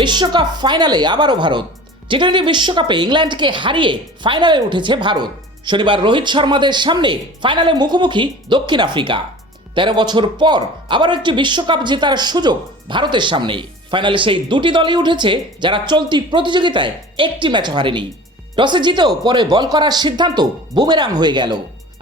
বিশ্বকাপ ফাইনালে আবারও ভারত। টি টোয়েন্টি বিশ্বকাপে ইংল্যান্ডকে হারিয়ে ফাইনালে উঠেছে ভারত। শনিবার রোহিত শর্মাদের সামনে ফাইনালে মুখোমুখি দক্ষিণ আফ্রিকা। তেরো বছর পর আবারও একটি বিশ্বকাপ জেতার সুযোগ ভারতের সামনে। ফাইনালে সেই দুটি দলই উঠেছে যারা চলতি প্রতিযোগিতায় একটি ম্যাচ হারেনি। টসে জিতেও পরে বল করার সিদ্ধান্ত বুমেরাং হয়ে গেল।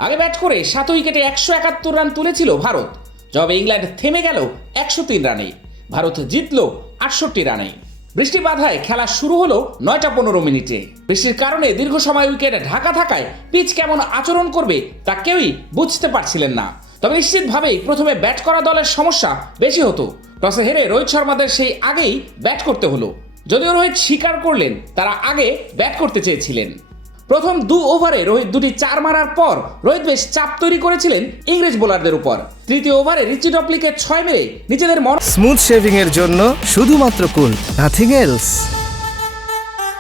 আগে ব্যাট করে সাত উইকেটে একশো একাত্তর রান তুলেছিল ভারত। জবাবে ইংল্যান্ড থেমে গেল একশো তিন রানে। ভারত জিতল আটষট্টি রানে। বৃষ্টি বাধায় খেলা শুরু হলো নয়টা পনেরো মিনিটে। বৃষ্টির কারণে দীর্ঘ সময় উইকেটে ঢাকা থাকায় পিচ কেমন আচরণ করবে তা কেউই বুঝতে পারছিলেন না। তবে নিশ্চিতভাবেই প্রথমে ব্যাট করা দলের সমস্যা বেশি হতো। টসে হেরে রোহিত শর্মাদের সেই আগেই ব্যাট করতে হলো। যদিও রোহিত স্বীকার করলেন, তারা আগে ব্যাট করতে চেয়েছিলেন। প্রথম দু ওভারে রোহিত দুটি চার মারার পর রোহিত বেশ চাপ তৈরি করেছিলেন ইংরেজ বোলারদের উপর। তৃতীয় ওভারে রিচি ডপলিকে ছয় মেরে নিজেদের মন স্মুথ শেভিং এর জন্য শুধুমাত্র কুল নাথিং এলস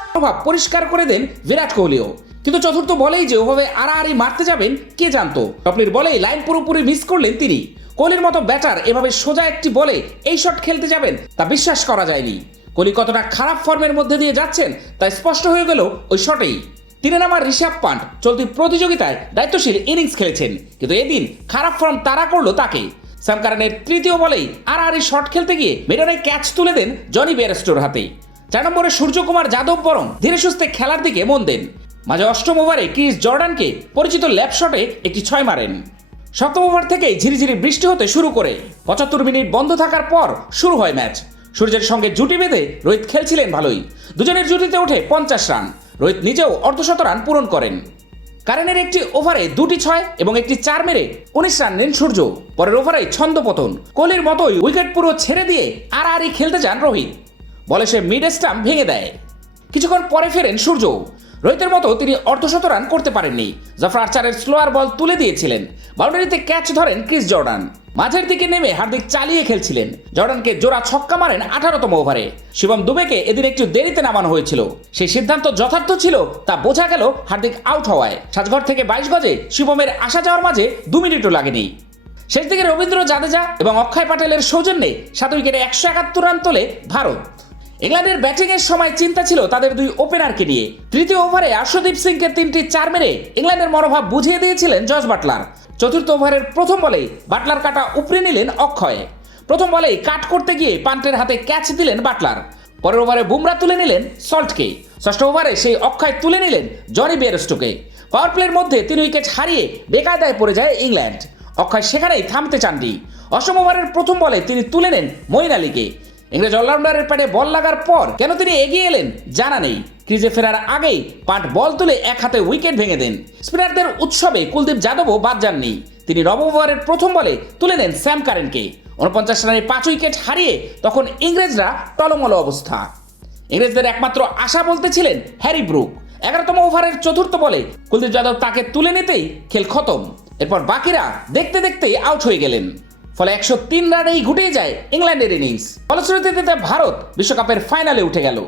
মনোভাব পরিষ্কার করে দেন বিরাট কোহলিও। কিন্তু চতুর্থ বলেই যে ওভাবে আড়াআড়ি মারতে যাবেন কে জানতো? টপলির বলেই লাইন পুরোপুরি মিস করলেন তিনি। কোহলির মতো ব্যাটার এভাবে সোজা একটি বলে এই শট খেলতে যাবেন তা বিশ্বাস করা যায়নি। কোহলি কতটা খারাপ ফর্মের মধ্যে দিয়ে যাচ্ছেন তা স্পষ্ট হয়ে গেল ওই শটেই তিনে নামার ঋষভ পান্ট চলতি প্রতিযোগিতায় দায়িত্বশীল ইনিংস খেলেছেন। কিন্তু এদিন খারাপ ফর্ম তারা করল তাকে। সামকারানের তৃতীয় বলেই আড়াআড়ি শট খেলতে গিয়ে মেডনে ক্যাচ তুলে দেন জনি বেয়ারস্টোর হাতে। চার নম্বরে সূর্যকুমার যাদব বরং ধীরে সুস্থে খেলার দিকে মন দেন। মাঝে অষ্টম ওভারে ক্রিস জর্ডানকে পরিচিত ল্যাপ শটে একটি ছয় মারেন। সপ্তম ওভার থেকেই ঝিরিঝিরি বৃষ্টি হতে শুরু করে। পঁচাত্তর মিনিট বন্ধ থাকার পর শুরু হয় ম্যাচ। সূর্যের সঙ্গে জুটি বেঁধে রোহিত খেলছিলেন ভালোই। দুজনের জুটিতে ওঠে পঞ্চাশ রান। রোহিত নিজেও অর্ধশত রান পূরণ করেন। কারেনের একটি ওভারে দুটি ছয় এবং একটি চার মেরে উনিশ রান নেন সূর্য। পরের ওভারে ছন্দপতন কোহলির মতোই উইকেট পুরো ছেড়ে দিয়ে আড়াআড়ি খেলতে যান রোহিত। বলে সে মিড স্টাম্প ভেঙে দেয়। কিছুক্ষণ পরে ফেরেন সূর্য। রোহিতের মতো তিনি অর্ধশত রান করতে পারেননি। জাফর আর্চারের স্লোয়ার বল তুলে দিয়েছিলেন। বাউন্ডারিতে ক্যাচ ধরেন ক্রিস জর্ডান। মাঝের দিকে নেমে হার্দিক চালিয়ে খেলছিলেন। জর্ডানকে জোড়া ছক্কা মারেন আঠারোতম ওভারে। শিবম দুবেকে এদিন একটু দেরিতে নামানো হয়েছিল। সেই সিদ্ধান্ত যথার্থ ছিল, তা বোঝা গেল হার্দিক আউট হওয়ায়। সাজঘর থেকে বাইশ গজে শিবমের আসা যাওয়ার মাঝে দু মিনিটও লাগেনি। শেষ দিকে রবীন্দ্র জাদেজা এবং অক্ষয় প্যাটেলের সৌজন্যে সাত উইকেটে একশো একাত্তর রান তোলে ভারত। ইংল্যান্ডের ব্যাটিংয়ের সময় চিন্তা ছিল তাদের দুই ওপেনারকে নিয়ে। তৃতীয় ওভারে আশুদীপ সিংকে তিনটি চার মেরে ইংল্যান্ডের মনোভাব বুঝিয়ে দিয়েছিলেন জর্জ বাটলার। চতুর্থ ওভারের প্রথম বলেই বাটলার কাটা উপড়ে নিলেন অক্ষয়। প্রথম বলেই কাট করতে গিয়ে পান্টের হাতে ক্যাচ দিলেন বাটলার। পরের ওভারে বুমরা তুলে নিলেন সল্টকে। ষষ্ঠ ওভারে সেই অক্ষয় তুলে নিলেন জনি বেরস্টোকে পাওয়ার প্লের মধ্যে তিন উইকেট হারিয়ে বেকায়দায় পড়ে যায় ইংল্যান্ড। অক্ষয় সেখানেই থামতে চাননি। অষ্টম ওভারের প্রথম বলে তিনি তুলে নেন মঈন আলীকে। ইংরেজ অলরাউন্ডারের প্যাডে বল লাগার পর কেন তিনি এগিয়ে এলেন জানা নেই। ক্রিজে ফেরার আগেই পাট বল তুলে এক হাতে উইকেট ভেঙে দেন। স্পিনারদের উৎসবে কুলদীপ যাদবও বাদ যাননি। তিনি নবম ওভারের প্রথম বলে তুলে নেন স্যাম কারেনকে। উনপঞ্চাশ রানে পাঁচ উইকেট হারিয়ে তখন ইংরেজরা টলমল অবস্থা। ইংরেজদের একমাত্র আশা বলতে ছিলেন হ্যারি ব্রুক। এগারোতম ওভারের চতুর্থ বলে কুলদীপ যাদব তাকে তুলে নিতেই খেল খতম। এরপর বাকিরা দেখতে দেখতেই আউট হয়ে গেলেন। ফলে একশো তিন রানেই ঘুটে যায় ইংল্যান্ডের ইনিংস। ফলশ্রুতিতে ভারত বিশ্বকাপের ফাইনালে উঠে গেল।